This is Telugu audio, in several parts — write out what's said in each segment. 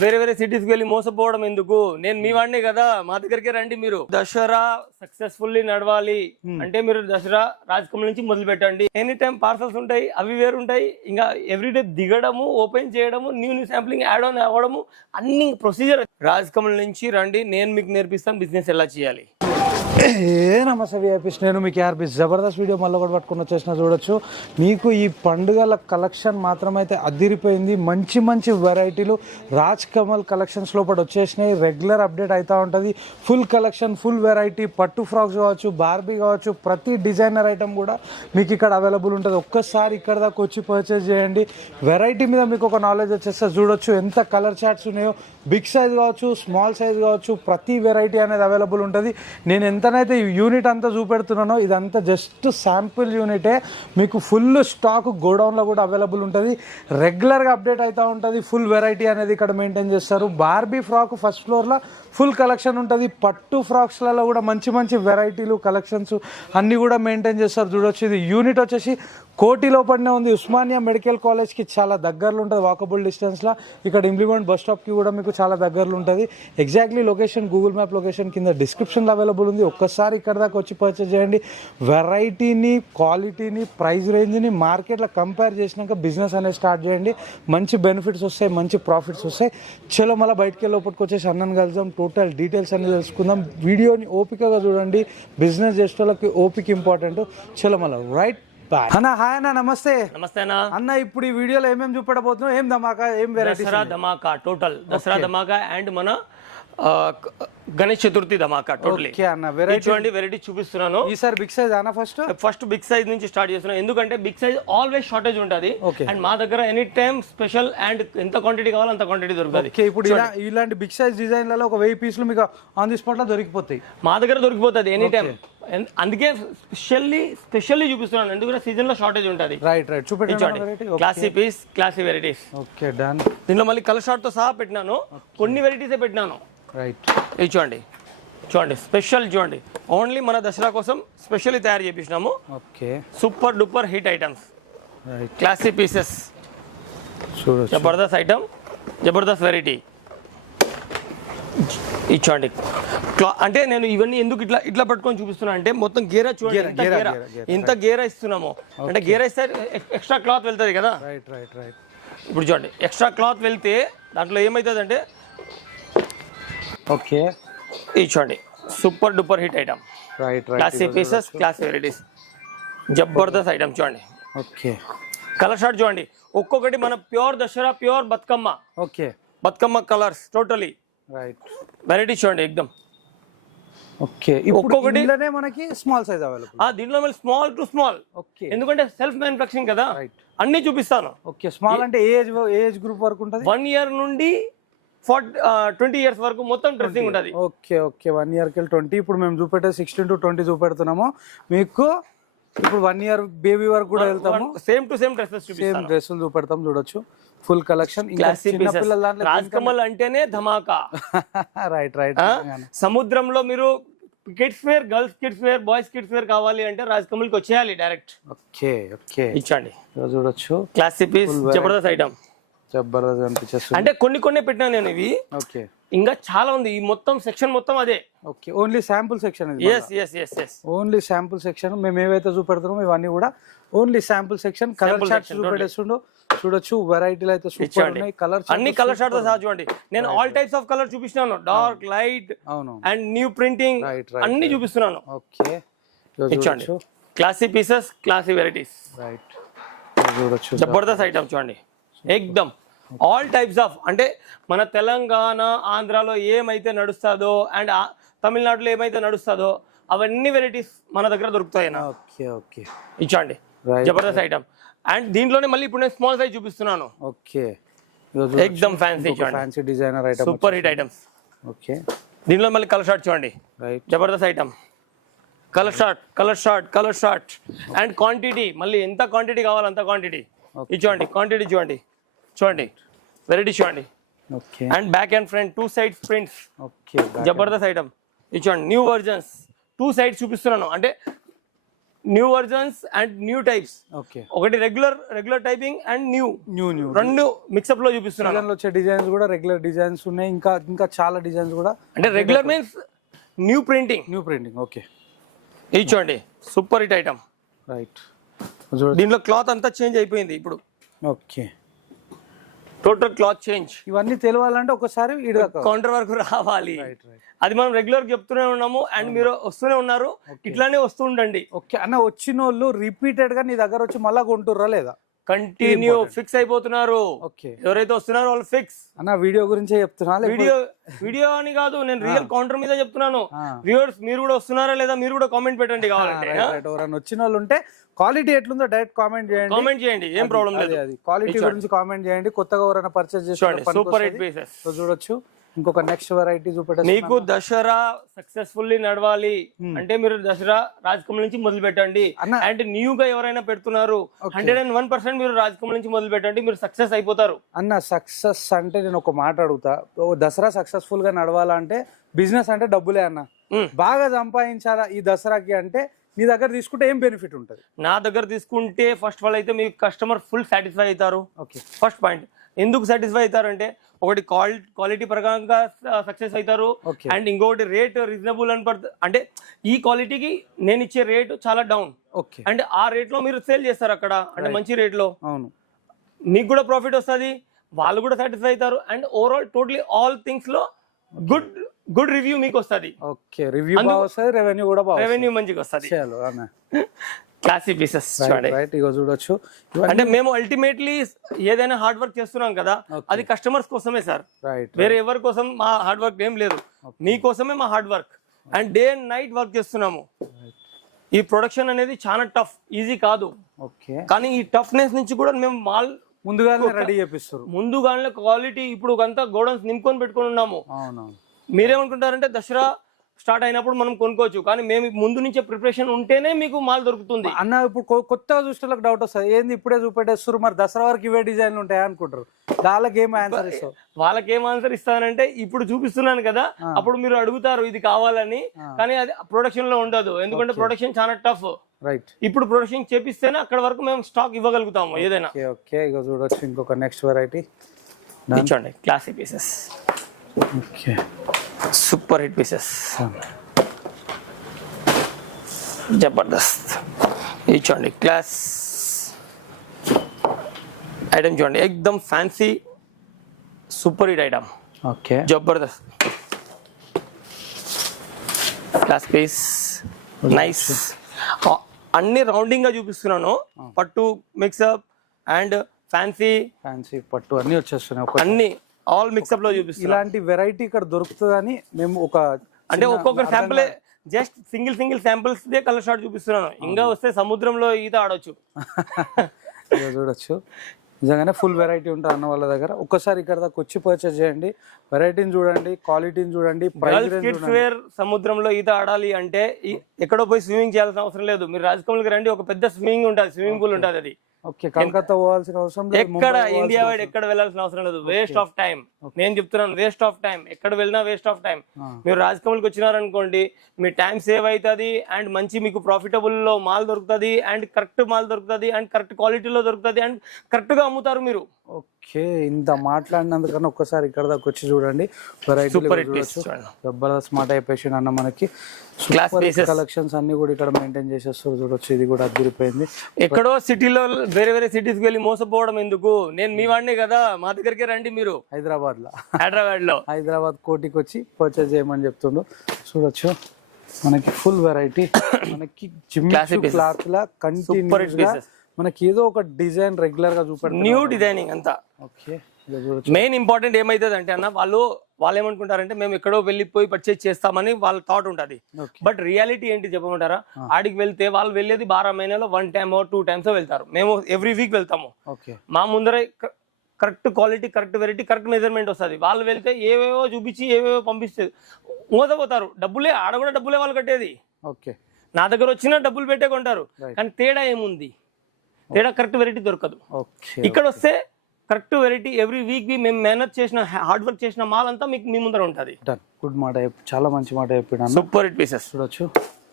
వేరే వేరే సిటీస్ కి వెళ్ళి మోసపోవడం ఎందుకు? నేను మీ వాడినే కదా, మా దగ్గరికి రండి. మీరు దసరా సక్సెస్ఫుల్లీ నడవాలి అంటే మీరు దసరా రాజకమల్ నుంచి మొదలు పెట్టండి. ఎనీ టైం పార్సల్స్ ఉంటాయి, అవి వేరు ఉంటాయి. ఇంకా ఎవ్రీడే దిగడము, ఓపెన్ చేయడము, న్యూ శాంప్లింగ్ యాడ్ ఆన్ అవ్వడము, అన్ని ప్రొసీజర్. రాజకమల్ నుంచి రండి, నేను మీకు నేర్పిస్తాను బిజినెస్ ఎలా చేయాలి. నమస్తే విఐపీస్, నేను మీకు ఆర్బీ జబర్దస్త్ వీడియో మళ్ళీ ఒకటి పట్టుకుని వచ్చేసిన. చూడొచ్చు, మీకు ఈ పండుగల కలెక్షన్ మాత్రమైతే అదిరిపోయింది. మంచి మంచి వెరైటీలు రాజ్ కమల్ కలెక్షన్స్ లోపల వచ్చేసినాయి. రెగ్యులర్ అప్డేట్ అవుతూ ఉంటుంది. ఫుల్ కలెక్షన్, ఫుల్ వెరైటీ, పట్టు ఫ్రాక్స్ కావచ్చు, బార్బీ కావచ్చు, ప్రతి డిజైనర్ ఐటమ్ కూడా మీకు ఇక్కడ అవైలబుల్ ఉంటుంది. ఒక్కసారి ఇక్కడ దాకా వచ్చి పర్చేస్ చేయండి. వెరైటీ మీద మీకు ఒక నాలెడ్జ్ వచ్చేస్తే చూడొచ్చు ఎంత కలర్ చార్ట్స్ ఉన్నాయో. బిగ్ సైజ్ కావచ్చు, స్మాల్ సైజ్ కావచ్చు, ప్రతి వెరైటీ అనేది అవైలబుల్ ఉంటుంది. నేను ఎంతనైతే యూనిట్ అంతా చూపెడుతున్నానో ఇదంతా జస్ట్ శాంపుల్ యూనిటే. మీకు ఫుల్ స్టాక్ గోడౌన్లో కూడా అవైలబుల్ ఉంటుంది. రెగ్యులర్గా అప్డేట్ అవుతూ ఉంటుంది. ఫుల్ వెరైటీ అనేది ఇక్కడ మెయింటైన్ చేస్తారు. బార్బీ ఫ్రాక్ ఫస్ట్ ఫ్లోర్లో ఫుల్ కలెక్షన్ ఉంటుంది. పట్టు ఫ్రాక్స్లలో కూడా మంచి మంచి వెరైటీలు, కలెక్షన్స్ అన్నీ కూడా మెయింటైన్ చేస్తారు. చూడొచ్చు, ఇది యూనిట్ వచ్చేసి కోటి లోపలనే ఉంది. ఉస్మానియా మెడికల్ కాలేజ్కి చాలా దగ్గరలో ఉంటుంది, వాకబుల్ డిస్టెన్స్లో. ఇక్కడ ఇంప్లిమెంట్ బస్ స్టాప్కి కూడా మీకు చాలా దగ్గరలో ఉంటుంది. Exactly location Google map location కింద డిస్క్రిప్షన్లో అవైలబుల్ ఉంది. ఒక్కసారి ఇక్కడ దాకా వచ్చి పర్చేస్ చేయండి. వెరైటీని, క్వాలిటీని, ప్రైస్ రేంజ్ని మార్కెట్లో కంపేర్ చేసినాక బిజినెస్ అనేది స్టార్ట్ చేయండి. మంచి బెనిఫిట్స్ వస్తాయి, మంచి ప్రాఫిట్స్ వస్తాయి. చలో మళ్ళీ బయటికి వెళ్ళి లోపలికి వచ్చేసి అన్నను కలుద్దాం, టోటల్ డీటెయిల్స్ అన్ని తెలుసుకుందాం. వీడియోని ఓపికగా చూడండి. బిజినెస్ చేసే వాళ్ళకి ఓపిక ఇంపార్టెంట్. చలో మళ్ళీ రైట్ బాయ్. అన్న హాయ్ అన్న, నమస్తే. నమస్తే అన్న. ఇప్పుడు ఈ వీడియోలో ఏమేమి చూపెట్టబోతున్నాం? ఏం ధమాకా, ఏం variety? Dasara Dhamaka, total Dasara Dhamaka and మన గణేష్ చతుర్థి ధమాకా టోటలీ. చూడండి వెరైటీ చూపిస్తున్నాను. ఈసారి బిగ్ సైజ్ అన్న, ఫస్ట్ బిగ్ సైజ్ నుంచి స్టార్ట్ చేస్తున్నాను. ఎందుకంటే బిగ్ సైజ్ ఆల్వేస్ షార్టేజ్ ఉంటుంది అండ్ మా దగ్గర ఎనీ టైం స్పెషల్ అండ్ ఎంత క్వాంటిటీ కావాలో అంత క్వాంటిటీ దొరుకుతుంది. ఇప్పుడు ఇలాంటి బిగ్ సైజ్ డిజైన్లలో ఒక 1000 పీసులు మీకు ఆన్ ది స్పాట్ లో దొరికిపోతాయి. మా దగ్గర దొరికిపోతుంది ఎనీ టైం. అందుకే స్పెషల్లీ చూపిస్తున్నాను, ఎందుకంటే సీజన్ లో షార్టేజ్ ఉంటుంది. రైట్ చూపించండి. Classy piece, classy varieties. Okay done. దీనిలో మళ్ళీ కలర్ షార్ట్ తో సహా పెట్టినాను, కొన్ని వెరైటీస్ పెట్టినాను. రైట్, ఇది చూడండి స్పెషల్. చూడండి, ఓన్లీ మన దసరా కోసం స్పెషల్లీ తయారు చేపించినాము. Okay, super duper hit items, classy pieces, జబర్దస్త్ ఐటమ్, జబర్దస్త్ వెరైటీ. ఇచ్చోండి అంటే నేను ఇవన్నీ ఎందుకు ఇట్లా పట్టుకొని చూపిస్తున్నా అంటే మొత్తం గేరా చూడండి, ఇంత గేరా ఇస్తున్నాము అంటే గేరా ఇస్తే ఎక్స్ట్రా క్లాత్ వెళ్తుంది కదా. ఇప్పుడు చూడండి, ఎక్స్ట్రా క్లాత్ వెళ్తే దాంట్లో ఏమవుతుంది అంటే ఓకే ఇది చూడండి super duper hit item, classy pieces, classy varieties, Jabardasth item. చూడండి ఓకే, కలర్ షార్ట్ చూడండి, ఒక్కొక్కటి మన pure Dasara, pure Bathukamma. Okay, Bathukamma colours totally. Right, variety చూడండి ఎక్దమ్. ఓకే, ఒక్కొక్కటి మనకి స్మాల్ సైజ్ అవైలబుల్. దీంట్లో మళ్ళీ స్మాల్ టు స్మాల్. ఓకే, ఎందుకంటే సెల్ఫ్ మ్యానుఫ్యాక్చరింగ్ కదా, అన్ని చూపిస్తాను. ఓకే, స్మాల్ అంటే ఏజ్ గ్రూప్ వరకు ఉంటుంది. 1 year నుండి 20 years వరకు మొత్తం డ్రెస్సింగ్ ఉంటుంది. ఓకే ఓకే, 1 year కి 20. ఇప్పుడు మేము చూపెట్టే 16 to 20 చూపెడుతున్నాము మీకు. ఇప్పుడు 1 year బేబీ వరకు కూడా వెళ్తాము. సేమ్ టు సేమ్ డ్రెస్సెస్ చూపిస్తాను, సేమ్ డ్రెస్సులు చూపెడతాం. చూడొచ్చు ఫుల్ కలెక్షన్. రాజకమల్ అంటేనే ధమాకా. రైట్. సముద్రంలో మీరు kids wear, girls kids wear, boys kids wear కావాలి అంటే రాజకమల్ కి వచ్చేయాలి డైరెక్ట్. ఓకే, ఇచ్చండి. చూడొచ్చు క్లాసీ పీస్, జబర్దస్త్ ఐటమ్. జబర్దస్త్ అనిపించేస్తుంది. అంటే కొన్ని పెట్టినా నేను ఇవి. ఓకే, ఇంకా చాలా ఉంది. ఈ మొత్తం సెక్షన్ మొత్తం అదే. Okay, only sample section. Only sample section. మేము ఏవైతే చూపెడుతున్నామో ఇవన్నీ కూడా only sample section. Colour charts చూపెట్టేస్తుండో చూడొచ్చు. వెరైటీలు అయితే సూపర్ ఉన్నాయి. అన్ని కలర్ చార్ట్ తో సహా చూడండి. నేను ఆల్ టైప్స్ ఆఫ్ కలర్ చూపిస్తున్నాను, డార్క్, లైట్, అవును, అండ్ న్యూ ప్రింటింగ్ అన్ని చూపిస్తున్నాను. ఓకే, చూడండి classy pieces, classy varieties. Right, చూడొచ్చు జబర్దస్త్ ఐటమ్. చూడండి ఎక్దమ్ ఆల్ టైప్స్ ఆఫ్. అంటే మన తెలంగాణ, ఆంధ్రాలో ఏమైతే నడుస్తుందో అండ్ తమిళనాడులో ఏమైతే నడుస్తుందో అవన్నీ వెరైటీస్ మన దగ్గర దొరుకుతాయి. ఓకే, ఇచ్చండి జబర్దస్త్ ఐటమ్. అండ్ దీంట్లోనే మళ్ళీ ఇప్పుడు నేను స్మాల్ సైజ్ చూపిస్తున్నాను. ఓకే, ఎక్దమ్ fancy, fancy designer item, super hit items. Okay, దీనిలో మళ్ళీ కలర్ షార్ట్ చూడండి, జబర్దస్త్ ఐటమ్. కలర్ షార్ట్ అండ్ క్వాంటిటీ, మళ్ళీ ఎంత క్వాంటిటీ కావాలో అంత క్వాంటిటీ. ఇచ్చండి క్వాంటిటీ చూడండి వెరైటీ చూడండి. And back and front 2 sides prints. జబర్దస్త్ ఐటమ్. ఇచ్చండి న్యూ వర్జన్స్, 2 sides చూపిస్తున్నాను. అంటే new versions and new types. Okay, ఒకటి regular typing and new new రెండు మిక్సప్ లో చూపిస్తున్నాను. వచ్చే డిజైన్స్ కూడా రెగ్యులర్ డిజైన్స్ ఉన్నాయి, ఇంకా చాలా డిజైన్స్ కూడా. అంటే regular means new printing. Okay, ఇది చూడండి సూపర్ హిట్ ఐటమ్. రైట్, దీంట్లో క్లాత్ అంతా చేంజ్ అయిపోయింది ఇప్పుడు. Okay, total cloth change. ఇవన్నీ తెలియాలంటే ఒకసారి కౌంటర్ వరకు రావాలి. అది మనం రెగ్యులర్ చెప్తూనే ఉన్నాము అండ్ మీరు వస్తూనే ఉన్నారు, ఇట్లానే వస్తూ ఉండండి. ఓకే అన్న, వచ్చిన వాళ్ళు రిపీటెడ్ గా నీ దగ్గర వచ్చి మళ్ళా కొంటుర్రా లేదా? కంటిన్యూ ఫిక్స్ అయిపోతున్నారు. ఓకే, ఎవరైతే వస్తున్నారో వాళ్ళు ఫిక్స్. అన్న వీడియో గురించే చెప్తున్నా, వీడియో అని కాదు, నేను రియల్ కౌంటర్ మీద చెప్తున్నాను. వ్యూవర్స్ మీరు కూడా వస్తున్నారా లేదా మీరు కూడా కామెంట్ పెట్టండి కావాలంటే. ఎవరైనా వచ్చిన వాళ్ళు ఉంటే క్వాలిటీ ఎట్లుందో డైరెక్ట్ కామెంట్ చేయండి, ఏం ప్రాబ్లం లేదు. అది క్వాలిటీ గురించి కామెంట్ చేయండి. కొత్తగా ఎవరైనా పర్చేస్ చేసి సూపర్ హిట్ పీసెస్ చూడొచ్చు. ఇంకొక నెక్స్ట్ వెరైటీ చూపెట్టాలి. మీకు దసరా సక్సెస్ఫుల్లీ నడవాలి అంటే మీరు దసరా రాజకమల్ నుంచి మొదలు పెట్టండి. అండ్ న్యూ గా ఎవరైనా పెడుతున్నారు 101% మీరు రాజకమల్ నుంచి మొదలు పెట్టండి, మీరు సక్సెస్ అయిపోతారు. అన్న సక్సెస్ అంటే నేను ఒక మాట అడుగుతా, దసరా సక్సెస్ఫుల్ గా నడవాలంటే బిజినెస్ అంటే డబ్బులే అన్న. బాగా సంపాదించాలా ఈ దసరాకి అంటే నీ దగ్గర తీసుకుంటే ఏం బెనిఫిట్ ఉంటుంది? నా దగ్గర తీసుకుంటే ఫస్ట్ ఆఫ్ ఆల్ అయితే మీకు కస్టమర్ ఫుల్ సాటిస్ఫై అవుతారు. Okay, first point. ఎందుకు సాటిస్ఫై అవుతారు అంటే ఒకటి క్వాలిటీ ప్రకారంగా సక్సెస్ అవుతారు. అండ్ ఇంకొకటి రేట్ రీజనబుల్ అని అంటే ఈ క్వాలిటీకి నేను ఇచ్చే రేట్ చాలా డౌన్. ఓకే, అండ్ ఆ రేట్ లో మీరు సేల్ చేస్తారు అక్కడ, అంటే మంచి రేట్ లో. అవును, మీకు కూడా ప్రాఫిట్ వస్తుంది, వాళ్ళు కూడా సాటిస్ఫై అవుతారు. And overall totally all things లో గుడ్ రివ్యూ మీకు వస్తుంది. ఓకే, రివ్యూ బాగుంది, రెవెన్యూ కూడా బాగుంది, రెవెన్యూ మంచిగా వస్తుంది. క్లాసిక్ పీసెస్ చూడొచ్చు. అంటే మేము అల్టిమేట్లీ ఏదైనా హార్డ్ వర్క్ చేస్తున్నాం కదా, అది కస్టమర్స్ కోసమే సార్, వేరే ఎవరి కోసం మా హార్డ్ వర్క్ ఏం లేదు. మీకోసమే మా hard work. And day and night work చేస్తున్నాము. ఈ ప్రొడక్షన్ అనేది చాలా టఫ్, ఈజీ కాదు. కానీ ఈ టఫ్నెస్ నుంచి కూడా మేము మాల్ ముందుగానే రెడీ చేపిస్తారు. ముందుగానే క్వాలిటీ ఇప్పుడు అంతా గోడౌన్స్ నింపుకొని పెట్టుకొని ఉన్నాము. మీరేమనుకుంటారంటే దసరా స్టార్ట్ అయినప్పుడు మనం కొనుక్కోవచ్చు, కానీ మేము ముందు నుంచే ప్రిపరేషన్ ఉంటేనే మీకు మాల్ దొరుకుతుంది. అన్న ఇప్పుడు కొత్తగా చూసేలకు డౌట్ వస్తుంది, ఏంది ఇప్పుడే చూపెట్టేస్తారు, మరి దసరా వరకు ఇవే డిజైన్లు ఉంటాయా అనుకుంటారు. వాళ్ళకి ఏం ఆన్సర్ ఇస్తావు? వాళ్ళకి ఏం ఆన్సర్ ఇస్తానంటే ఇప్పుడు చూపిస్తున్నాను కదా, అప్పుడు మీరు అడుగుతారు ఇది కావాలని, కానీ అది ప్రొడక్షన్ లో ఉండదు. ఎందుకంటే ప్రొడక్షన్ చాలా టఫ్. రైట్, ఇప్పుడు ప్రొడక్షన్ చేపిస్తేనే అక్కడ వరకు మేము స్టాక్ ఇవ్వగలుగుతాము ఏదైనా. ఓకే, ఇక చూడొచ్చు ఇంకొక నెక్స్ట్ వెరైటీ. చూడండి classic pieces. Okay, super hit pieces, జబర్దస్త్. ఇది చూడండి క్లాస్ ఐటమ్, చూడండి ఎక్దమ్ fancy super hit item. Okay, జబర్దస్త్ క్లాస్ పీస్, నైస్. అన్ని రౌండింగ్ గా చూపిస్తున్నాను, పట్టు మిక్సప్ అండ్ ఫ్యాన్సీ పట్టు అన్ని వచ్చేస్తున్నాయి, అన్ని ఆల్ మిక్సప్ లో చూపిస్తున్నాను. ఇలాంటి వెరైటీ ఇక్కడ దొరుకుతుందని మేము ఒక అంటే ఒక్కొక్క sample just single samples they colour short చూపిస్తున్నాను. ఇంకా వస్తే సముద్రంలో ఈత ఆడొచ్చు. చూడొచ్చు, నిజంగానే ఫుల్ వెరైటీ ఉంటుంది అన్న వాళ్ళ దగ్గర. ఒక్కసారి ఇక్కడ దాకా వచ్చి పర్చేస్ చేయండి, వెరైటీని చూడండి, క్వాలిటీని చూడండి, కిడ్స్ వేర్. సముద్రంలో ఈత ఆడాలి అంటే ఎక్కడో పోయి స్విమ్మింగ్ చేయాల్సిన అవసరం లేదు. మీరు రాజకమల్కి రండి, ఒక పెద్ద స్విమ్మింగ్ ఉంటుంది, స్విమ్మింగ్ పూల్ ఉంటుంది. అది ఓకే, కలకత్తా పోవాల్సిన అవసరం లేదు, ఎక్కడ ఇండియా వైడ్ ఎక్కడ వెళ్ళాల్సిన అవసరం లేదు. వేస్ట్ ఆఫ్ టైం, నేను చెప్తున్నాను, వేస్ట్ ఆఫ్ టైం. ఎక్కడ వెళ్ళినా వేస్ట్ ఆఫ్ టైం. మీరు రాజకమల్కి వచ్చినారనుకోండి, మీ టైం సేవ్ అవుతుంది అండ్ మంచి మీకు ప్రాఫిటబుల్ లో మాల్ దొరుకుతుంది అండ్ కరెక్ట్ మాల్ దొరుకుతుంది అండ్ కరెక్ట్ క్వాలిటీలో దొరుకుతుంది అండ్ కరెక్ట్ గా అమ్ముతారు మీరు. ఓకే, ఇంత మాట్లాడినందుకన్నా ఒక్కసారి ఇక్కడ దాకా వచ్చి చూడండి, వెరైటీ జబర్దస్త్ మాట అయిపోయి అన్న. మనకి కలెక్షన్స్ అన్ని కూడా ఇక్కడ మెయింటైన్ చేసేస్తారు, చూడొచ్చు. ఇది కూడా అదిరిపోయింది. ఎక్కడో సిటీలో వేరే సిటీస్ వెళ్ళి మోసపోవడం ఎందుకు? నేను మీ వాడిని కదా, మా దగ్గరికి రండి. మీరు హైదరాబాద్ లో హైదరాబాద్ కోటికి వచ్చి పర్చేస్ చేయమని చెప్తుండ్రు. చూడొచ్చు, మనకి ఫుల్ వెరైటీ, మనకి క్లాత్ లా కంటిన్యూస్ గా మనకి ఏదో ఒక డిజైన్ రెగ్యులర్ గా చూపెడతారు, న్యూ డిజైనింగ్ అంతా. ఓకే, మెయిన్ ఇంపార్టెంట్ ఏమైతుంది అంటే అన్న, వాళ్ళు ఏమనుకుంటారంటే మేము ఎక్కడో వెళ్ళిపోయి పర్చేజ్ చేస్తామని వాళ్ళ థాట్ ఉంటుంది. బట్ రియాలిటీ ఏంటి చెప్పమంటారా? ఆడికి వెళ్తే వాళ్ళు వెళ్ళేది 12 మహిళలో 1 టైమ్ 2 టైమ్స్ వెళ్తారు. మేము ఎవ్రీ వీక్ వెళ్తాము. మా ముందరే correct quality, correct variety, correct measurement వస్తుంది. వాళ్ళు వెళ్తే ఏవేవో చూపించి ఏవేవో పంపిస్తే మోసపోతారు. డబ్బులే ఆడ కూడా డబ్బులే వాళ్ళు కట్టేది. ఓకే, నా దగ్గర వచ్చినా డబ్బులు పెట్టే కొంటారు, కానీ తేడా ఏముంది? తేడా కరెక్ట్ వెరైటీ దొరకదు. ఇక్కడ వస్తే కరెక్ట్ వెరైటీ ఎవ్రీ వీక్ మేము మేనేజ్ చేసిన హార్డ్ వర్క్ చేసిన మాల్ అంతా మీకు మీ ముందర ఉంటుంది. గుడ్ మాట, చాలా మంచి మాట చెప్పాడు. సూపర్ హిట్ పీసెస్ చూడొచ్చు.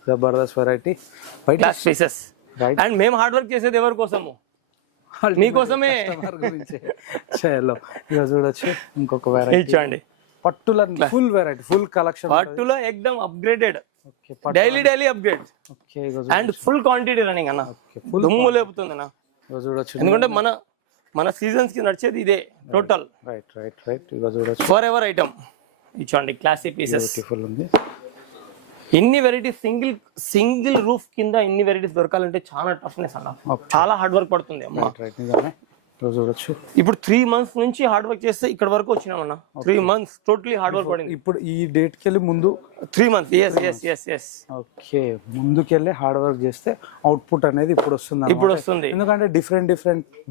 Jabardasth variety white class pieces. Right and మేము హార్డ్ వర్క్ చేసేది ఎవరి కోసము? మీకోసమే. గురించి చలో ఇక చూడొచ్చు ఇంకొక వెరైటీ ఇచ్చండి. పట్టుల ఫుల్ వెరైటీ ఫుల్ కలెక్షన్ పట్టులో ఎక్దమ్ upgraded, okay daily upgrade okay ఇక అండ్ ఫుల్ క్వాంటిటీ రన్నింగ్ అన్న. దుమ్ము లేపుతుంది అన్న, చూడొచ్చు ఎందుకంటే మన సీజన్స్ కి నడిచేది ఇదే టోటల్. రైట్ ఇక చూడొచ్చు ఫర్ ఎవర్ ఐటమ్ ఇచ్చండి. క్లాసిక్ పీసెస్ బ్యూటిఫుల్ ఉంది. ఇన్ని వెరైటీస్ సింగిల్ రూఫ్ కింద ఇన్ని వెరైటీస్ దొరకాలంటే చాలా టఫ్నెస్ అన్న, చాలా హార్డ్ వర్క్ పడుతుంది అమ్మ. రైట్ నిజమే ఇక చూడొచ్చు. ఇప్పుడు 3 months నుంచి హార్డ్ వర్క్ చేస్తే ఇక్కడ వరకు వచ్చినామన్న. 3 months టోటలీ హార్డ్ వర్క్ పడింది. ఇప్పుడు ఈ డేట్ కి వెళ్ళి ముందు 3 months. ఎస్. ఓకే ముందుకెళ్ళి హార్డ్ వర్క్ చేస్తే అవుట్పుట్ అనేది ఇప్పుడు వస్తుంది ఇప్పుడు వస్తుంది. ఎందుకంటే డిఫరెంట్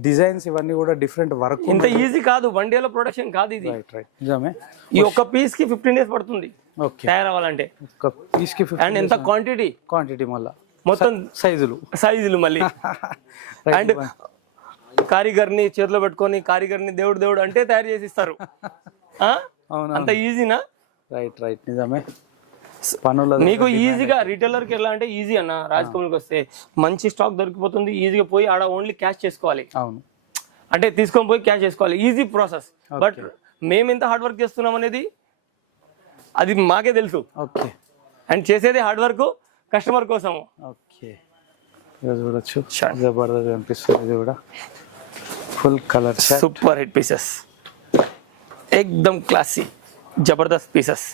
డిజైన్స్ ఇవన్నీ కూడా డిఫరెంట్ వర్క్. ఇంత ఈజీ కాదు, 1 day లో ప్రొడక్షన్ కాదు ఇది. రైట్ నిజమే. ఈ ఒక్క పీస్ కి 15 days పడుతుంది ఓకే తయారవ్వాలంటే. ఒక పీస్ కి అండ్ ఎంత క్వాంటిటీ మళ్ళా మొత్తం సైజులు మళ్ళీ. అండ్ కారీగర్ని చేతిలో పెట్టుకొని కారీగర్ని దేవుడు అంటే తయారు చేసి ఇస్తారు. అంత ఈజీనా? రైట్ నిజమే. పనులు మీకు ఈజీగా రిటైలర్ కి ఎలా అంటే ఈజీ అన్న. రాజకమల్కి వస్తే మంచి స్టాక్ దొరికిపోతుంది, ఈజీగా పోయి ఆడ ఓన్లీ క్యాష్ చేసుకోవాలి. అవును అంటే తీసుకొని పోయి క్యాష్ చేసుకోవాలి, ఈజీ ప్రాసెస్. బట్ మేము ఎంత హార్డ్ వర్క్ చేస్తున్నాం అనేది అది మాకే తెలుసు. ఓకే అండ్ చేసేది హార్డ్ వర్క్ కస్టమర్ కోసము. ఓకే చూడొచ్చు జబర్దస్త్ అనిపిస్తుంది. ఇది కూడా full colour super hit pieces, ఎక్దమ్ క్లాసీ జబర్దస్త్ పీసెస్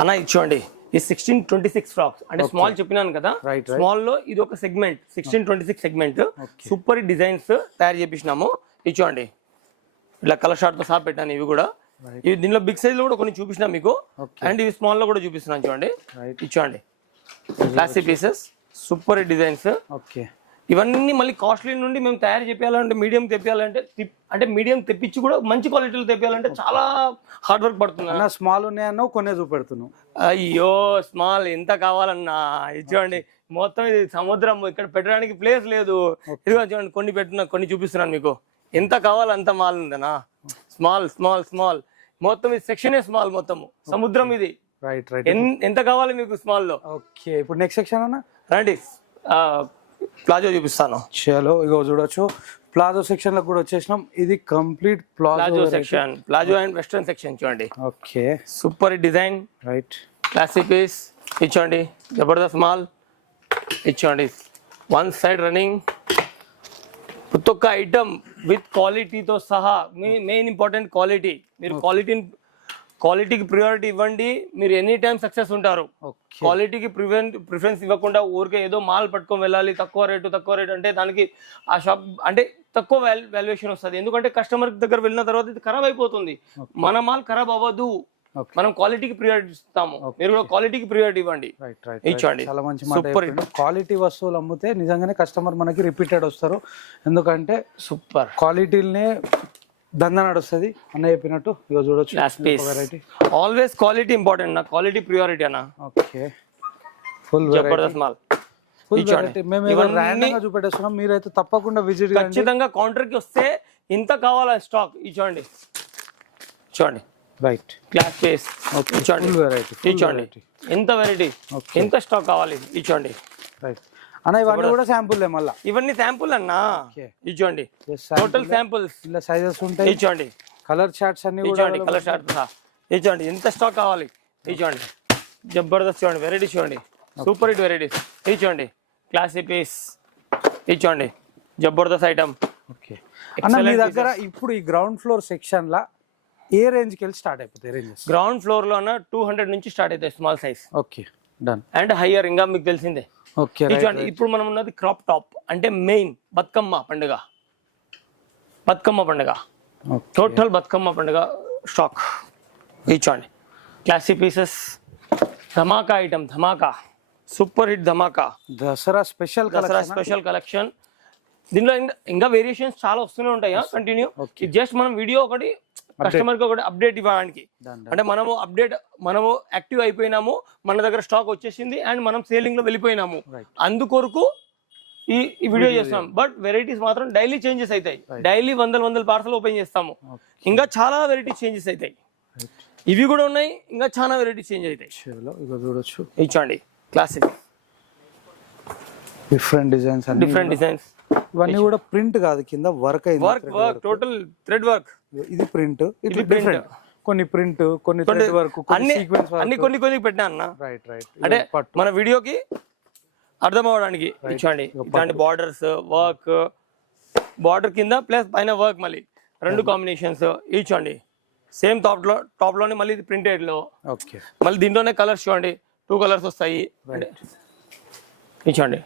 అన్న. ఇచ్చోండి ఈ 1626 ఫ్రాక్స్ అంటే స్మాల్ చెప్పినాను కదా, స్మాల్ లో ఇది ఒక సెగ్మెంట్ 1626 సెగ్మెంట్. సూపర్ డిజైన్స్ తయారు చేపించినాము. ఇచ్చోండి ఇట్లా కలర్ షార్ట్ తో సహా పెట్టాను. ఇవి కూడా ఇవి దీనిలో బిగ్ సైజ్ లో కూడా కొన్ని చూపించినా మీకు, అండ్ ఇవి స్మాల్ లో కూడా చూపిస్తున్నాను. చూడండి ఇచ్చోండి classy pieces, super designs. Okay ఇవన్నీ మళ్ళీ కాస్ట్లీ నుండి మేము తయారు చేయాలంటే మీడియం తెప్పియాలంటే అంటే మీడియం తెప్పించి కూడా మంచి క్వాలిటీలో తెప్పియాలంటే చాలా హార్డ్ వర్క్ పడుతుంది. స్మాల్ ఉన్నాయన్నా కొనే చూపెడుతున్నాం. అయ్యో స్మాల్ ఎంత కావాలన్నా ఇచ్చేయండి. మొత్తం ఇది సముద్రం, ఇక్కడ పెట్టడానికి ప్లేస్ లేదు. ఇదిగో చూడండి కొన్ని చూపిస్తున్నాను మీకు. ఎంత కావాలి అంత మాల్ ఉందనా. స్మాల్ మొత్తం ఇది సెక్షనే స్మాల్, మొత్తం సముద్రం ఇది. రైట్ ఎంత కావాలి మీకు స్మాల్ లో? ఓకే ఇప్పుడు నెక్స్ట్ సెక్షన్ అన్న రండి, ప్లాజో చూపిస్తాను. చలో ఇగో చూడొచ్చు ప్లాజో సెక్షన్ లో కూడా వచ్చేసినాం. ఇది complete palazzo section, palazzo and western section. చూడండి okay super design, right classic piece. ఇచ్చోండి జబర్దస్త్ మాల్. ఇచ్చోండి 1 side రన్నింగ్. ప్రతి ఒక్క ఐటమ్ విత్ క్వాలిటీతో సహా. Main important quality. మీరు క్వాలిటీకి ప్రియారిటీ ఇవ్వండి, మీరు ఎనీ టైం సక్సెస్ ఉంటారు. క్వాలిటీకి ప్రిఫరెన్స్ ఇవ్వకుండా ఊరికే ఏదో మాల్ పట్టుకొని వెళ్ళాలి, తక్కువ రేటు అంటే దానికి ఆ షాప్ అంటే తక్కువ వాల్యుయేషన్ వస్తుంది. ఎందుకంటే కస్టమర్ దగ్గర వెళ్ళిన తర్వాత ఇది ఖరాబ్ అయిపోతుంది. మన మాల్ ఖరాబ్ అవ్వదు, మనం క్వాలిటీకి ప్రియారిటీ ఇస్తాము. మీరు కూడా క్వాలిటీకి ప్రియారిటీ ఇవ్వండి. ఇచ్చండి చాలా మంచి మాట. క్వాలిటీ వస్తువులు అమ్మితే నిజంగానే కస్టమర్ మనకి రిపీటెడ్ వస్తారు. ఎందుకంటే సూపర్ క్వాలిటీనే దందా నడుస్తుంది అన్న చెప్పినట్టు. ఇక చూడొచ్చు ఆల్వేస్ క్వాలిటీ ఇంపార్టెంట్ నా, క్వాలిటీ ప్రియారిటీ అన్న. Okay full Jabardasth mall. మేము చూపెట్టేస్తున్నాం, మీరైతే తప్పకుండా విజిట్ ఖచ్చితంగా కౌంటర్ కి వస్తే ఇంత కావాలా స్టాక్. ఇచ్చోండి చూడండి రైట్ క్లాస్ పీస్. ఇచ్చోండి ఎంత వెరైటీ, ఎంత స్టాక్ కావాలి. ఇచ్చోండి రైట్ అన్న. ఇవన్నీ కూడా శాంపుల్ మళ్ళీ. ఇవన్నీ శాంపుల్ అన్నా. ఇచ్చోండి టోటల్ శాంపుల్స్. ఇలా సైజెస్ ఉంటాయి. ఇచ్చోండి కలర్ చార్ట్స్ అన్ని ఇచ్చోండి, కలర్ చార్ట్. ఇచ్చోండి ఎంత స్టాక్ కావాలి. ఇచ్చోండి జబర్దస్త్. చూడండి వెరైటీ చూడండి, సూపర్ హిట్ వెరైటీస్. ఇచ్చోండి క్లాసిక్ పీస్. ఇచ్చోండి జబర్దస్త్ ఐటమ్. ఓకే అన్న మీ దగ్గర ఇప్పుడు ఈ గ్రౌండ్ ఫ్లోర్ సెక్షన్ లా ఏ రేంజ్ కి వెళ్ళి స్టార్ట్ అయిపోతాయి రేంజెస్? గ్రౌండ్ ఫ్లోర్ లో 200 నుంచి స్టార్ట్ అవుతాయి small size. Okay done. And higher ఇంకా మీకు తెలిసిందే. ఓకే ఇప్పుడు మనం ఉన్నది క్రాప్ టాప్ అంటే మెయిన్ బతుకమ్మ పండుగ. టోటల్ బతుకమ్మ పండుగ స్టాక్. ఇచ్చోండి క్లాసిక్ పీసెస్, ధమాకా ఐటమ్, ధమాకా సూపర్ హిట్ ధమాకా. Dasara special collection. దీనిలో ఇంకా వేరియేషన్స్ చాలా వస్తూనే ఉంటాయి. కంటిన్యూ. జస్ట్ మనం వీడియో ఒకటి కస్టమర్ కి ఒకటి అప్డేట్ ఇవ్వడానికి. అంటే మనము యాక్టివ్ అయిపోయినాము, మన దగ్గర స్టాక్ వచ్చేసింది అండ్ మనం సేలింగ్ లో వెళ్ళిపోయినాము. అందుకొరకు ఈ వీడియో చేస్తాం. బట్ వెరైటీస్ మాత్రం డైలీ చేంజెస్ అవుతాయి. డైలీ వందల పార్సల్ ఓపెన్ చేస్తాము. ఇంకా చాలా వెరైటీస్ చేంజెస్ అవుతాయి. ఇవి కూడా ఉన్నాయి, ఇంకా చాలా వెరైటీస్ చేంజ్ అవుతాయి. చూడొచ్చు ఇచ్చండి క్లాసిక్ డిఫరెంట్ డిజైన్స్ అన్ని. Different designs. ఇవన్నీ కూడా ప్రింట్ కాదు, కింద వర్క్ అయింది. Work total thread work. ఇది ప్రింట్, ఇది డిఫరెంట్. కొన్ని ప్రింట్, కొన్ని థ్రెడ్ వర్క్, కొన్ని సీక్వెన్స్ వర్క్. అన్ని కొన్ని పెట్టినా అన్న. రైట్. అంటే మన వీడియోకి అర్థం అవడానికి ఇచ్చండి. ఇట్లాంటి బార్డర్స్ వర్క్, బార్డర్ కింద ప్లస్ పైన వర్క్, మళ్ళీ రెండు కాంబినేషన్స్ ఇచ్చండి. సేమ్ టాప్ లోనే మళ్ళీ ప్రింటెడ్ లో. ఓకే. మళ్ళీ దీంట్లోనే కలర్స్ చూడండి, 2 కలర్స్ వస్తాయి. ఇచ్చండి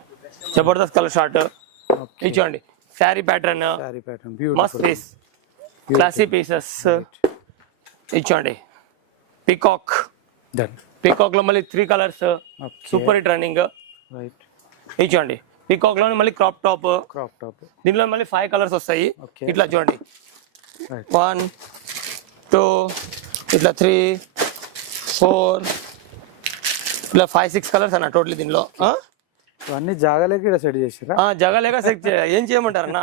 జబర్దస్త్ కలర్ షార్ట్. ఇచ్చండి sari pattern, must piece, classy pieces. ఇచ్చండి పీకాక్. పీకాక్ లో మళ్ళీ 3 కలర్స్, సూపర్ హిట్ రన్నింగ్. ఇచ్చండి పీకాక్ లోనే మళ్ళీ క్రాప్ టాప్. దీనిలో మళ్ళీ 5 కలర్స్ వస్తాయి. ఇట్లా చూడండి 1 2 ఇట్లా 3 4 ఇట్లా 5-6 కలర్స్ అన్న టోటల్ దీనిలో. అన్ని జాగాలేక సెట్ చేసిరా? జగలేక సెట్ ఏం చేయమంటారన్నా,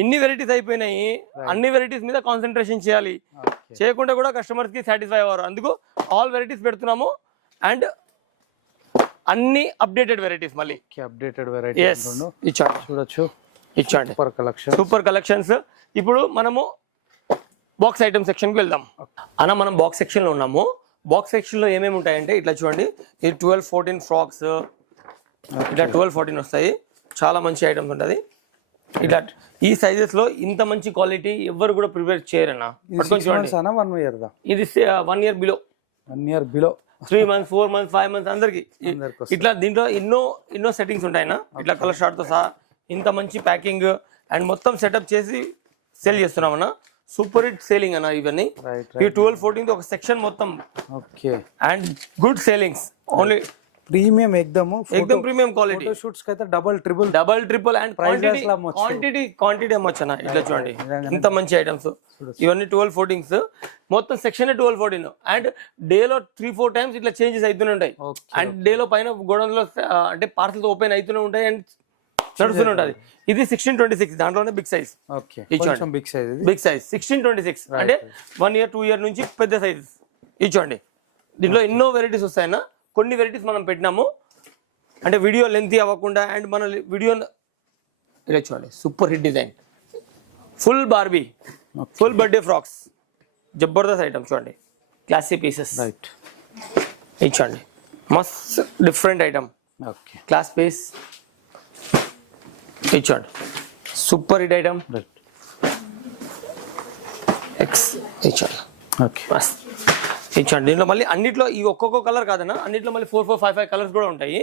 ఇన్ని వెరైటీస్ అయిపోయినాయి. అన్ని వెరైటీస్ మీద కాన్సన్ట్రేషన్ చేయాలి. చేయకుండా కూడా కస్టమర్స్ కి సాటిస్ఫై అవ్వరు. అందుకు ఆల్ వెరైటీస్ పెడుతున్నాము. అండ్ అన్ని అప్డేటెడ్ వెరైటీస్ మళ్ళీ అప్డేటెడ్ వెరైటీస్ ఇచ్చాడు. చూడొచ్చు, ఇచ్చాండి సూపర్ కలెక్షన్స్. ఇప్పుడు మనము బాక్స్ ఐటమ్ సెక్షన్ కి వెళ్దాం అన్న. మనం బాక్స్ సెక్షన్ లో ఉన్నాము. బాక్స్ సెక్షన్ లో ఏమేమి ఉంటాయంటే ఇట్లా చూడండి, ఇది 12-14 ఫ్రాక్స్, ఇట్లా 12-14 వస్తాయి. చాలా మంచి ఐటమ్స్ ఉంటుంది. ఇట్లా ఈ సైజెస్ లో ఇంత మంచి క్వాలిటీ ఎవరు కూడా ప్రిపేర్ చేయరన్నా. ఇది 1 year below, 3 months 4 months 5 months అందరికి. ఇట్లా దీంట్లో ఎన్నో సెట్టింగ్స్ ఉంటాయినా. ఇట్లా కలర్ షార్ట్ తో సహా ఇంత మంచి ప్యాకింగ్ అండ్ మొత్తం సెటప్ చేసి సేల్ చేస్తున్నామన్నా. సూపర్ హిట్ సేలింగ్ అన్న ఇవన్నీ. ఈ 12-14 ఒక సెక్షన్ మొత్తం. And good sellings, only premium, ఎక్దమ్ ప్రీమియం క్వాలిటీ. షూట్స్ కి అయితే డబుల్ ట్రిపుల్ అండ్ క్వాంటిటీ అమ్మొచ్చన్న. ఇట్లా చూడండి ఇంత మంచి ఐటమ్స్. ఇవన్నీ 12-14 మొత్తం సెక్షన్ 12-14. అండ్ డేలో 3-4 టైమ్స్ ఇట్లా చేంజెస్ అవుతూనే ఉంటాయి. అండ్ డేలో పైన గోడౌన్లో అంటే పార్సల్స్ ఓపెన్ అవుతూనే ఉంటాయి అండ్ నడుస్తూనే ఉంటుంది. ఇది 16-26, దాంట్లోనే బిగ్ సైజ్. బిగ్ సైజ్ 16-26 అంటే 1 year 2 year నుంచి పెద్ద సైజ్ ఇచ్చోండి. దీంట్లో ఎన్నో వెరైటీస్ వస్తాయన్న. కొన్ని వెరైటీస్ మనం పెట్టినాము అంటే వీడియో లెంతీ అవ్వకుండా. అండ్ మన వీడియో ఇలా చూడండి, super hit design, full Barbie, full birthday frocks, జబర్దస్త్ ఐటమ్ చూడండి, క్లాసీ పీసెస్. ఇచ్చండి మస్త్ డిఫరెంట్ ఐటమ్, క్లాస్ పీస్. ఇచ్చండి సూపర్ హిట్ ఐటమ్. ఇచ్చండి మస్త్. ఇచ్చండి దీంట్లో మళ్ళీ అన్నిట్లో ఈ ఒక్కొక్క కలర్ కాదన్నా, అన్నిట్లో మళ్ళీ 4-5 కలర్స్ కూడా ఉంటాయి.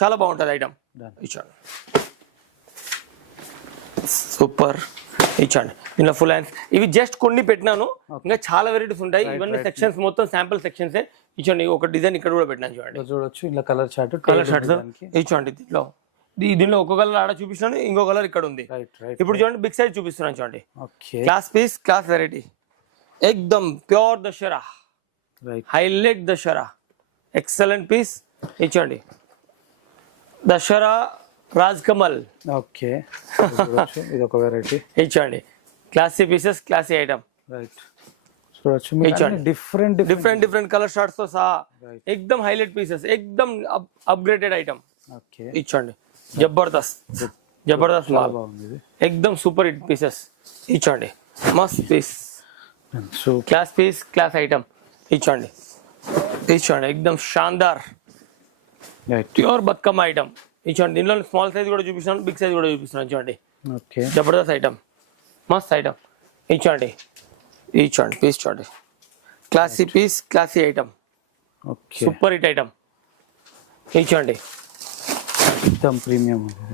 చాలా బాగుంటుంది ఐటమ్. ఇచ్చండి సూపర్. ఇచ్చండి దీంట్లో ఫుల్ హ్యాండ్స్. ఇవి జస్ట్ కొన్ని పెట్టినాను, ఇంకా చాలా వెరైటీస్ ఉంటాయి. ఇవన్నీ సెక్షన్స్ మొత్తం శాంపుల్ సెక్షన్స్. ఇచ్చండి ఒక డిజైన్ ఇక్కడ కూడా పెట్టినాను చూడండి. చూడొచ్చు ఇలా కలర్ షార్ట్స్. ఇచ్చండి దీనిలో ఒక కలర్ ఆడ చూపిస్తున్నాను, ఇంకో కలర్ ఇక్కడ ఉంది. ఇప్పుడు చూడండి బిగ్ సైజ్ చూపిస్తున్నాను చూడండి. క్లాస్ పీస్, క్లాస్ వెరైటీ, ఎక్దమ్ pure Dasara, highlight Dasara, excellent piece. ఇచ్చండి దశరా రాజ్ కమల్. ఓకే ఇది ఒక వెరైటీ. ఇచ్చండి classy pieces, classy item. Different colour charts తో సహా ఎక్దమ్ హైలైట్ పీసెస్, ఎక్దమ్ అప్గ్రేడెడ్ ఐటమ్. ఇచ్చండి జబర్దస్త్ మాల్, ఎక్దమ్ సూపర్ హిట్ పీసెస్. ఇచ్చండి మస్త్ piece, class piece, class item. ఇచ్చండి ఎక్దమ్ షాందార్ ప్యూర్ బతుకమ్మ ఐటమ్. ఇచ్చండి దీనిలో స్మాల్ సైజ్ కూడా చూపిస్తున్నాను, బిగ్ సైజ్ కూడా చూపిస్తున్నాను. చూడండి జబర్దస్త్ ఐటమ్, మస్త్ ఐటమ్. ఇచ్చండి పీస్ చూడండి, classy piece, classy item, super hit item. ఇచ్చండి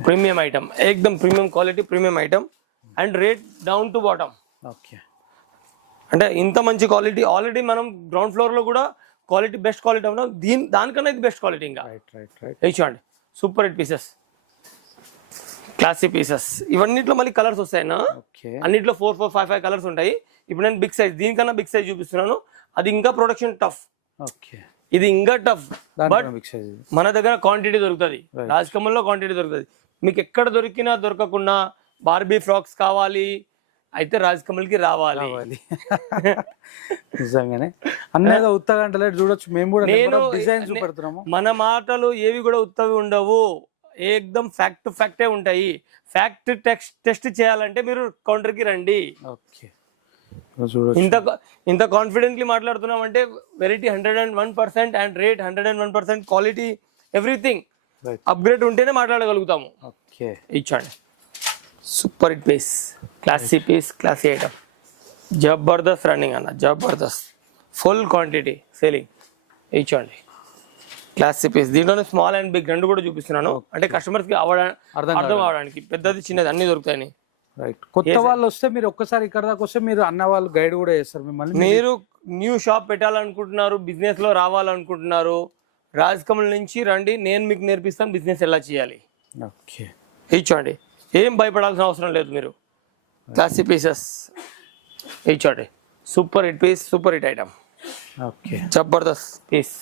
ప్రీమియం ఐటమ్, ఎక్దమ్ premium quality, premium item. And rate down to bottom. అంటే ఇంత మంచి క్వాలిటీ ఆల్రెడీ మనం గ్రౌండ్ ఫ్లోర్ లో కూడా క్వాలిటీ బెస్ట్ క్వాలిటీ ఉన్నాం. దానికన్నా ఇది బెస్ట్ క్వాలిటీ. ఇంకా ఇచ్చండి super hit pieces, classy pieces. ఇవన్నిట్లో మళ్ళీ కలర్స్ వస్తాయన్నా. అన్నిట్లో 4-5 కలర్స్ ఉంటాయి. ఇప్పుడు నేను బిగ్ సైజ్, దీనికన్నా బిగ్ సైజ్ చూపిస్తున్నాను. అది ఇంకా ప్రొడక్షన్ టఫ్, ఇది ఇంకా టఫ్. బట్ మన దగ్గర క్వాంటిటీ దొరుకుతుంది, రాజ్ కమల్ లో క్వాంటిటీ దొరుకుతుంది. మీకు ఎక్కడ దొరికినా దొరకకుండా బార్బీ ఫ్రాక్స్ కావాలి అయితే రాజ్ కమల్ కి రావాలి. నిజంగానే అన్నది ఉత్తగా అంటే చూడొచ్చు, మేము కూడా నేను డిజైన్ చూపెడుతున్నాము. మన మాటలు ఏవి కూడా ఉత్తవి ఉండవు, ఏకదం ఫ్యాక్ట్ ఫ్యాక్టే ఉంటాయి. ఫ్యాక్ట్ టెస్ట్ చేయాలంటే మీరు కౌంటర్ కి రండి. ఓకే, చూడొచ్చు. ఇంత కాన్ఫిడెంట్లీ మాట్లాడుతున్నాం అంటే variety 101% and rate 101%, quality everything upgrade ఉంటేనే మాట్లాడగలుగుతాము. ఓకే, ఇచ్చండి super hit piece, classy item, జబర్దస్త్ రన్నింగ్ అన్న, జబర్దస్త్ ఫుల్ క్వాంటిటీ సేలింగ్. ఇచ్చండి క్లాసీ పీస్, దీంట్లోనే స్మాల్ అండ్ బిగ్ రెండు కూడా చూపిస్తున్నాను, అంటే కస్టమర్స్ కి అర్థం అవడానికి. పెద్దది చిన్నది అన్ని దొరుకుతాయి. రైట్, కొత్త వాళ్ళు వస్తే మీరు ఒక్కసారి ఇక్కడ దాకా వస్తే మీరు అన్న వాళ్ళు గైడ్ కూడా చేస్తారు మిమ్మల్ని. మీరు న్యూ షాప్ పెట్టాలనుకుంటున్నారు, బిజినెస్ లో రావాలనుకుంటున్నారు, రాజ్ కమల్ నుంచి రండి, నేను మీకు నేర్పిస్తాను బిజినెస్ ఎలా చేయాలి. ఓకే, ఇచ్చండి, ఏం భయపడాల్సిన అవసరం లేదు. మీరు క్లాసీ పీసెస్ ఇచ్చండి, super hit piece, super hit item. Okay, జబర్దస్త్ పీస్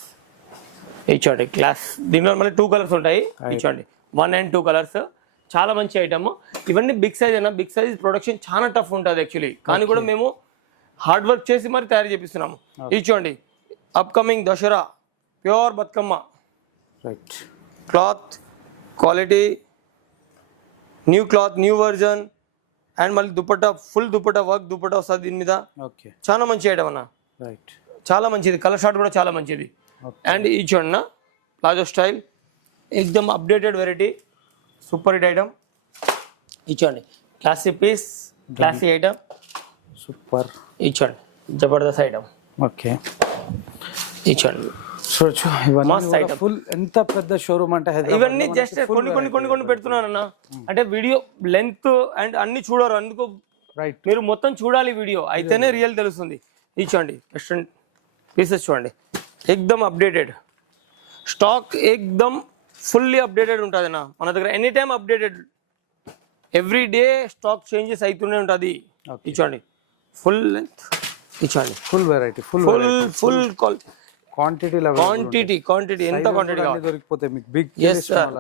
ఇచ్చండి. క్లాస్, దీనిలో మళ్ళీ 2 కలర్స్ ఉంటాయి. ఇచ్చండి 1 and 2 కలర్స్, చాలా మంచి ఐటమ్. ఇవన్నీ బిగ్ సైజ్ అయినా, బిగ్ సైజ్ ప్రొడక్షన్ చాలా టఫ్ ఉంటుంది యాక్చువల్లీ, కానీ కూడా మేము హార్డ్ వర్క్ చేసి మరి తయారు చేపిస్తున్నాము. ఇచ్చండి upcoming Dasara pure Bathukamma, right, cloth quality, new cloth, new version, and మళ్ళీ దుపట్టా, ఫుల్ దుపట్టా వర్క్ దుపట్టా వస్తుంది దీని మీద. ఓకే, చాలా మంచి ఐటమ్ అన్న, రైట్, చాలా మంచిది. కలర్ షార్ట్ కూడా చాలా మంచిది. అండ్ ఈ చూడన్న ప్లాజో స్టైల్, ఎక్దమ్ updated variety, super hit item. ఇచ్చండి classy piece, classy item, super. ఇచ్చండి జబర్దస్త్ ఐటమ్. ఓకే, ఇచ్చండి చూడొచ్చు, ఇవన్నీ ఫుల్. ఎంత పెద్ద షోరూమ్ అంటే ఇవన్నీ జస్ట్ కొన్ని పెడుతున్నానన్న, అంటే వీడియో లెంత్ అండ్ అన్ని చూడరు, అందుకు రైట్, మీరు మొత్తం చూడాలి వీడియో, అయితేనే రియల్ తెలుస్తుంది. ఇచ్చండి వెస్ట్రన్ పీసెస్ చూడండి, ఎక్దమ్ అప్డేటెడ్ స్టాక్, ఎక్దమ్ ఫుల్లీ అప్డేటెడ్ ఉంటుంది అన్న మన దగ్గర, any time updated, every day stock changes అవుతూనే ఉంటుంది. ఇచ్చండి ఫుల్ లెంత్, ఇచ్చండి ఫుల్ వెరైటీ, ఫుల్ క్వాంటిటీ ఎంత క్వాంటిటీ దొరికిపోతాయి మీకు, బిగ్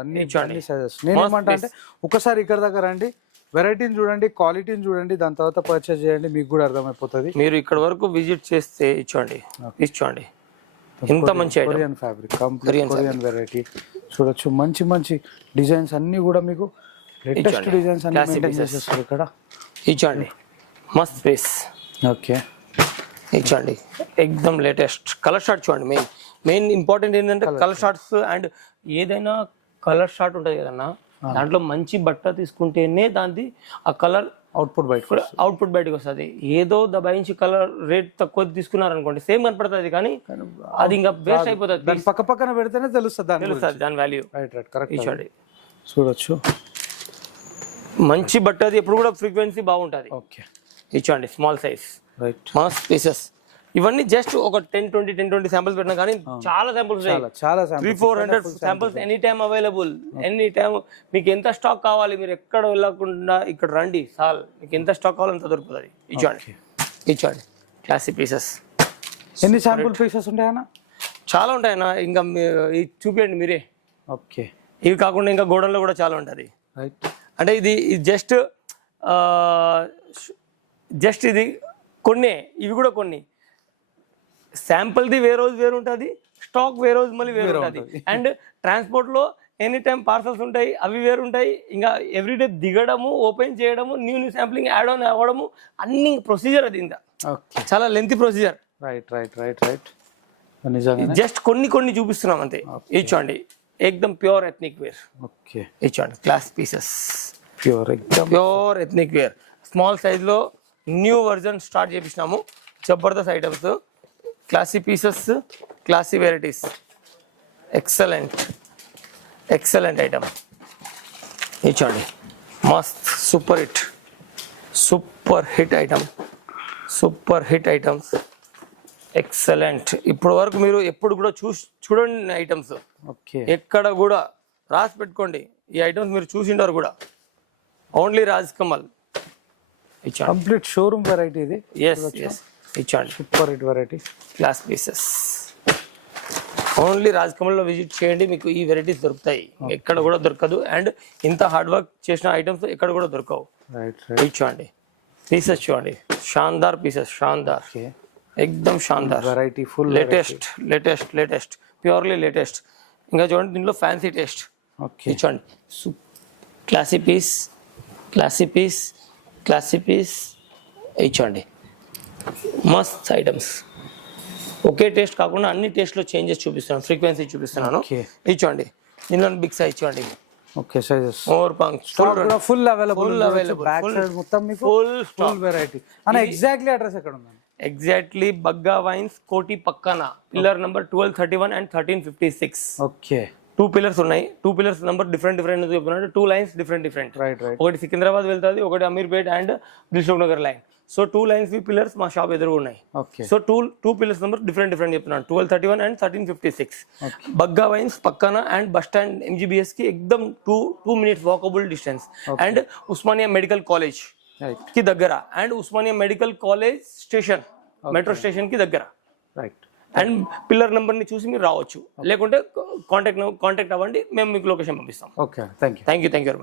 అన్ని సైజెస్. నేను ఏమంటా అంటే ఒకసారి ఇక్కడ దగ్గర రండి, వెరైటీని చూడండి, క్వాలిటీని చూడండి, దాని తర్వాత పర్చేస్ చేయండి, మీకు కూడా అర్థమైపోతుంది. మీరు ఇక్కడ వరకు విజిట్ చేస్తే ఇచ్చండి ఇంత మంచి Korean fabric, complete Korean variety చూడొచ్చు. మంచి మంచి డిజైన్స్ అన్ని కూడా మీకు లేటెస్ట్ డిజైన్స్ అన్ని మెయింటైన్ చేసేస్తారు ఇక్కడ. ఇచ్చండి మస్త్ పీస్. ఓకే, ఇచ్చండి ఎక్దమ్ లేటెస్ట్ కలర్ షార్ట్ చూడండి. మెయిన్ ఇంపార్టెంట్ ఏంటంటే కలర్ షార్ట్స్, అండ్ ఏదైనా కలర్ షార్ట్ ఉంటుంది కదన్నా, దాంట్లో మంచి బట్ట తీసుకుంటేనే దాని ఆ కలర్ అవుట్పుట్ బయటకు వస్తుంది. ఏదో దబాయించి కలర్ రేట్ తక్కువ తీసుకున్నారు అనుకోండి, సేమ్ కనపడుతుంది, కానీ అది ఇంకా వేస్ట్ అయిపోతుంది. దాని పక్క పక్కన పెడితేనే తెలుస్తుంది దాని వాల్యూ. ఇచ్చండి చూడొచ్చు, మంచి బట్ట, అది ఎప్పుడు కూడా ఫ్రీక్వెన్సీ బాగుంటుంది. ఓకే, ఇచ్చండి స్మాల్ సైజ్, రైట్, మస్త్ పీసెస్. ఇవన్నీ జస్ట్ ఒక 10-20 శాంపిల్స్ పెట్టినా కానీ చాలా శాంపిల్స్, చాలా 300-400 samples any time available. Any time మీకు ఎంత స్టాక్ కావాలి, మీరు ఎక్కడ వెళ్ళకుండా ఇక్కడ రండి సాల్, మీకు ఎంత స్టాక్ కావాలో అంత దొరుకుతుంది. ఇచ్చండి క్లాసీ పీసెస్. ఎన్ని శాంపుల్ పీసెస్ ఉంటాయన్నా? చాలా ఉంటాయన్నా, ఇంకా చూపించండి మీరే. ఓకే, ఇవి కాకుండా ఇంకా గోడౌన్లో కూడా చాలా ఉంటుంది. రైట్, అంటే ఇది జస్ట్ ఇది కొన్ని, ఇవి కూడా కొన్ని. శాంపుల్ది వేరే రోజు వేరు ఉంటుంది, స్టాక్ వేరే రోజు మళ్ళీ వేరు ఉంటుంది, అండ్ ట్రాన్స్పోర్ట్లో ఎనీ టైం పార్సల్స్ ఉంటాయి, అవి వేరు ఉంటాయి. ఇంకా ఎవ్రీడే దిగడము, ఓపెన్ చేయడము, న్యూ శాంప్లింగ్ యాడ్ ఆన్ అవ్వడము, అన్ని ప్రొసీజర్ అది. ఇంకా చాలా లెంతీ ప్రొసీజర్. రైట్, నిజంగా జస్ట్ కొన్ని చూపిస్తున్నాం అంతే. ఇచ్చండి ఎక్దమ్ ప్యూర్ ఎథ్నిక్ వేర్. ఓకే, ఇచ్చండి class pieces, pure ethnic wear. Small సైజ్లో న్యూ వర్జన్ స్టార్ట్ చేపించినాము. జబర్దస్త్ items, classy pieces, classy varieties, excellent item. ఇచ్చండి మస్త్ సూపర్ హిట్ ఐటమ్స్, ఎక్సలెంట్. ఇప్పుడు వరకు మీరు ఎప్పుడు కూడా చూడండి ఐటమ్స్, ఎక్కడ కూడా రాసి పెట్టుకోండి. ఈ ఐటమ్స్ మీరు చూసిండారు కూడా, only Raj Kamal. Complete showroom variety ఇది. ఇచ్చండి super hit variety, class pieces. Only Raj Kamal లో విజిట్ చేయండి, మీకు ఈ వెరైటీస్ దొరుకుతాయి, ఎక్కడ కూడా దొరకదు. అండ్ ఇంత హార్డ్ వర్క్ చేసిన ఐటమ్స్ ఎక్కడ కూడా దొరకవు. ఇచ్చండి పీసెస్ చూడండి, షాన్దార్ పీసెస్, ఎక్దమ్ షాన్దార్, variety full latest purely latest. ఇంకా చూడండి దీంట్లో ఫ్యాన్సీ టేస్ట్. ఓకే చూడండి క్లాసీ పీస్ ఇచ్చండి, మస్త్ ఐటమ్స్. ఒకే టేస్ట్ కాకుండా అన్ని టేస్ట్లో చేంజెస్ చూపిస్తున్నాను, ఫ్రీక్వెన్సీ చూపిస్తున్నాను. Okay. ఇచ్చండి దీనిలో బిగ్ సైజ్ ఇచ్చండి, okay sizes more punks full available, back full- side మొత్తం మీకు ఫుల్ ఫుల్ వెరైటీ. అన్న ఎగ్జాక్ట్లీ అడ్రస్ ఎక్కడ ఉందండి? ఎగ్జాక్ట్లీ బగ్గా వైన్స్ కోటి పక్కన, pillar number 1231 and 1356. Okay 2 pillars ఉన్నాయి. 2 పిల్లర్స్ నంబర్ డిఫరెంట్ చెప్తున్నాడు, 2 లైన్స్ డిఫరెంట్. రైట్ ఒకటి సికింద్రాబాద్ వెళ్తుంది, ఒకటి Ameerpet and Dilsukh Nagar line. So 2 lines pillars మా షాప్ ఎదురుగా ఉన్నాయి. Okay so two pillars number different చెప్తున్నాను, 1231 and 1356. బగ్గా వైన్స్ పక్కన అండ్ బస్ స్టాండ్ MGBS కి ఎక్దమ్ 2 minutes walkable distance. And Osmania medical college కి దగ్గర, and Osmania medical college station, metro station కి దగ్గర. రైట్. అండ్ పిల్లర్ నెంబర్ ని చూసి మీరు రావచ్చు, లేకుంటే కాంటాక్ట్ అవ్వండి, మేము మీకు లొకేషన్ పంపిస్తాం. Okay thank you. Thank you very much.